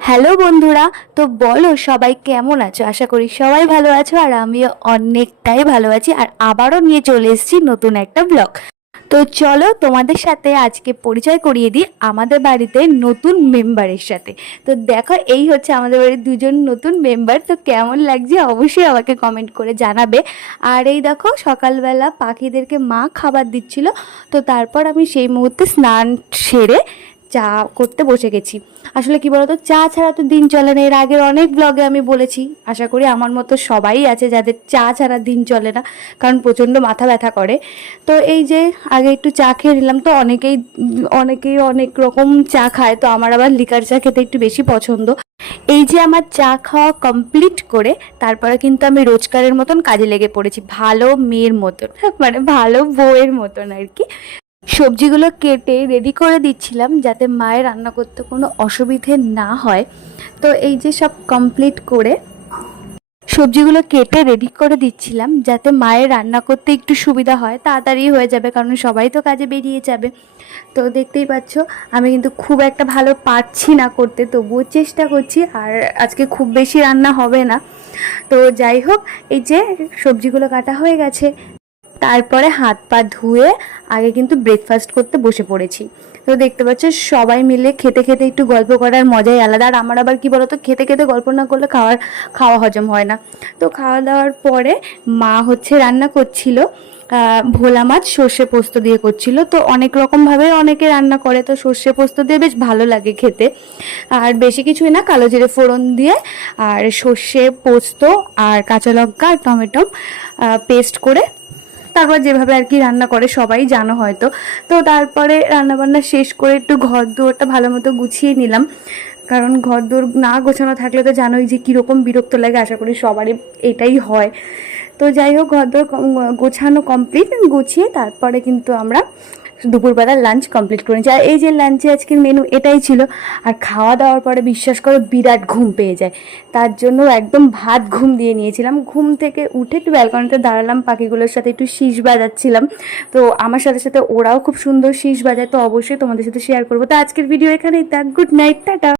Hello বন্ধুরা, তো বলো সবাই কেমন আছো? আশা করি সবাই ভালো আছো আর আমিও অনেকটাই ভালো আছি আর আবারও নিয়ে চলে এসেছি নতুন একটা ব্লগ। তো চলো তোমাদের সাথে আজকে পরিচয় করিয়ে দিই আমাদের বাড়িতে নতুন মেম্বারের সাথে। তো দেখো, এই হচ্ছে আমাদের বাড়ির দুজন নতুন মেম্বার। তো কেমন লাগছে অবশ্যই আমাকে কমেন্ট করে জানাবে। আর এই দেখো, সকালবেলা পাখিদেরকে মা খাবার দিচ্ছিল। তো তারপর আমি সেই মুহূর্তে স্নান সেরে চা করতে বসে গেছি। আসলে কি বলতো, চা ছাড়া তো দিন চলে না। এর আগের অনেক ব্লগে আমি বলেছি, আশা করি আমার মতো সবাই আছে যাদের চা ছাড়া দিন চলে না, কারণ প্রচণ্ড মাথা ব্যথা করে। তো এই যে আগে একটু চা খেয়ে নিলাম, তো অনেকেই অনেকেই অনেক রকম চা খায়, তো আমার আবার লিকার চা খেতে একটু বেশি পছন্দ। এই যে আমার চা খাওয়া কমপ্লিট করে, তারপরে কিন্তু আমি রোজকারের মতন কাজে লেগে পড়েছি, ভালো মেয়ের মতন মানে ভালো বউয়ের মতন আর কি। সবজিগুলো কেটে রেডি করে দিচ্ছিলাম যাতে মায়ের রান্না করতে কোনো অসুবিধে না হয়। তো এই যে সব কমপ্লিট করে সবজিগুলো কেটে রেডি করে দিচ্ছিলাম যাতে মায়ের রান্না করতে একটু সুবিধা হয়। তাড়াতাড়ি হয়ে যাবে কারণ সবাই তো কাজে বেরিয়ে যাবে। তো দেখতেই পাচ্ছ, আমি কিন্তু খুব একটা ভালো পারছি না করতে, তবুও চেষ্টা করছি আর আজকে খুব বেশি রান্না হবে না। তো যাই হোক, এই যে সবজিগুলো কাটা হয়ে গেছে। তারপরে হাত পা ধুয়ে আগে কিন্তু ব্রেকফাস্ট করতে বসে পড়েছি। তো দেখতে পাচ্ছ, সবাই মিলে খেতে খেতে একটু গল্প করার মজাই আলাদা। আর আমার আবার কি বলতো, খেতে খেতে গল্প না করলে খাওয়ার, খাওয়া হজম হয় না। তো খাওয়া দাওয়ার পরে মা হচ্ছে রান্না করছিল ভোলা মাছ সর্ষে পোস্ত দিয়ে করছিল। তো অনেক রকমভাবে অনেকে রান্না করে, তো সর্ষে পোস্ত দিয়ে বেশ ভালো লাগে খেতে। আর বেশি কিছুই না, কালো জিরে ফোড়ন দিয়ে আর সর্ষে পোস্ত আর কাঁচা লঙ্কা আর টমেটো পেস্ট করে তারপর যেভাবে আর কি রান্না করে সবাই জানো হয়তো। তো তারপরে রান্নাবান্না শেষ করে একটু ঘর দুয়ারটা ভালো মতো গুছিয়ে নিলাম। কারণ ঘর দোর না গোছানো থাকলে তো জানোই যে কীরকম বিরক্ত লাগে, আশা করি সবারই এটাই হয়। তো যাই হোক ঘর দোর গোছানো কমপ্লিট, গুছিয়ে তারপরে কিন্তু আমরা দুপুরবেলা লাঞ্চ কমপ্লিট করে নিয়েছি। আর এই যে লাঞ্চে আজকের মেনু এটাই ছিল। আর খাওয়া দাওয়ার পরে বিশ্বাস করো বিরাট ঘুম পেয়ে যায়। তার জন্য একদম ভাত ঘুম দিয়ে নিয়েছিলাম। ঘুম থেকে উঠে একটু ব্যালকনিতে দাঁড়ালাম, পাখিগুলোর সাথে একটু শীষ বাজাচ্ছিলাম। তো আমার সাথে সাথে ওরাও খুব সুন্দর শীষ বাজায়। তো অবশ্যই তোমাদের সাথে শেয়ার করব। তো আজকের ভিডিও এখানেই থাক। Good night tata.